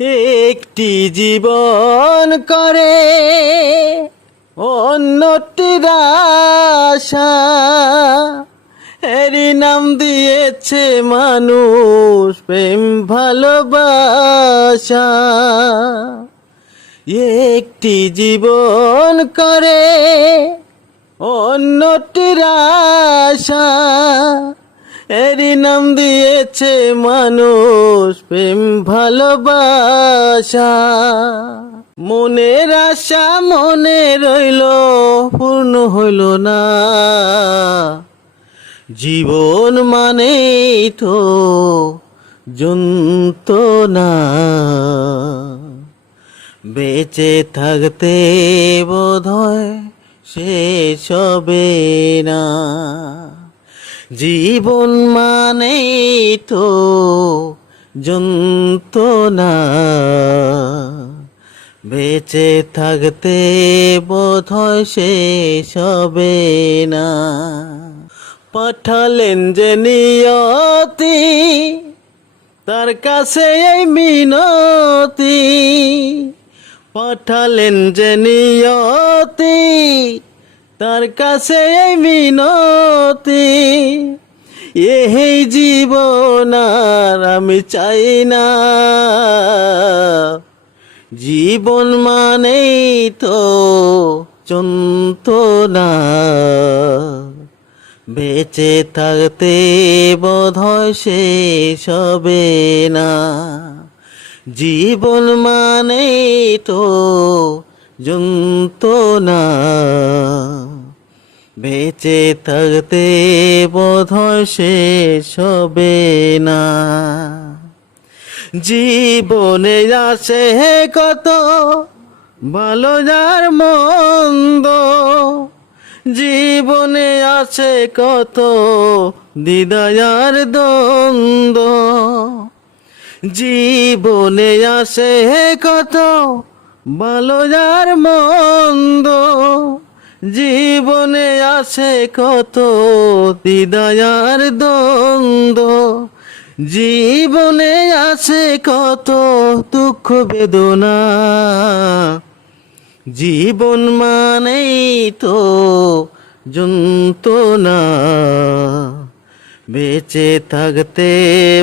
একটি জীবন করে অন্যটির আশা, এরই নাম দিয়েছে মানুষ প্রেম ভালোবাসা। একটি জীবন করে অন্যটির আশা, এরই নাম দিয়েছে মানুষ প্রেম ভালোবাসা। মনের আশা মনে রইল পূর্ণ হইল না, জীবন মানেই তো যন্ত্রণা। বেঁচে থাকতে বোধহয় শেষ হবে না, জীবন মানেই তো যন্ত্রণা। বেঁচে থাকতে বোধহয় শেষ হবে না। পাঠালেন যে নিয়তি, তার কাছে এই মিনতি। পাঠালেন যে নিয়তি, তার কাছে এই মিনতি। এই জীবন আর আমি চাই না, জীবন মানেই তো যন্ত্রণা। বেঁচে থাকতে বোধহয় শেষ হবে না, জীবন মানেই তো যন্ত্রণা। বেঁচে থাকতে বোধহয় শেষ হবে না। জীবনে আসে কত ভালো যার মন্দ, জীবনে আছে কত দ্বিধার দ্বন্দ্ব। জীবনে আসে কত ভালো যার মন্দ, জীবনে আছে কত দ্বিধার দ্বন্দ্ব। জীবনে আছে কত দুঃখ বেদনা, জীবন মানেই তো যন্ত্রণা। বেঁচে থাকতে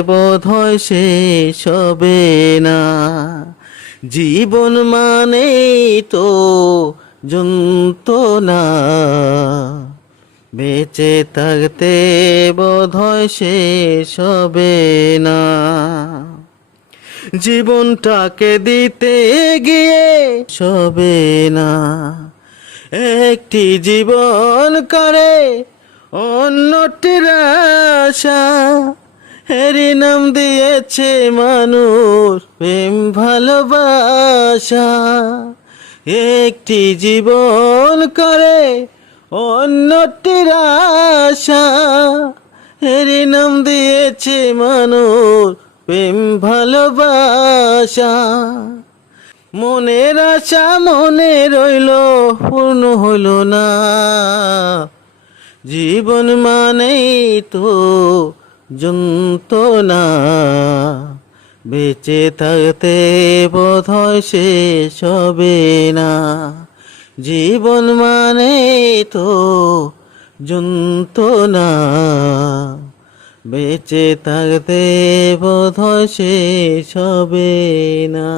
বোধহয় শেষ হবে না, জীবন মানেই তো যন্ত্রণা। বেঁচে থাকতে বোধহয় শেষ হবে না। জীবনটাকে দিতে গিয়ে সবে না, একটি জীবন করে অন্যটির আশা, এরই নাম দিয়েছে মানুষ প্রেম ভালোবাসা। একটি জীবন করে অন্যটির আশা, এরই নাম দিয়েছে মানুষ প্রেম ভালোবাসা। মনের আশা মনে রইল পূর্ণ হইল না, জীবন মানেই তো যন্ত্রণা। বেঁচে থাকতে বোধহয় শেষ হবে না, জীবন মানেই তো যন্ত্রণা। বেঁচে থাকতে বোধহয় শেষ হবে না।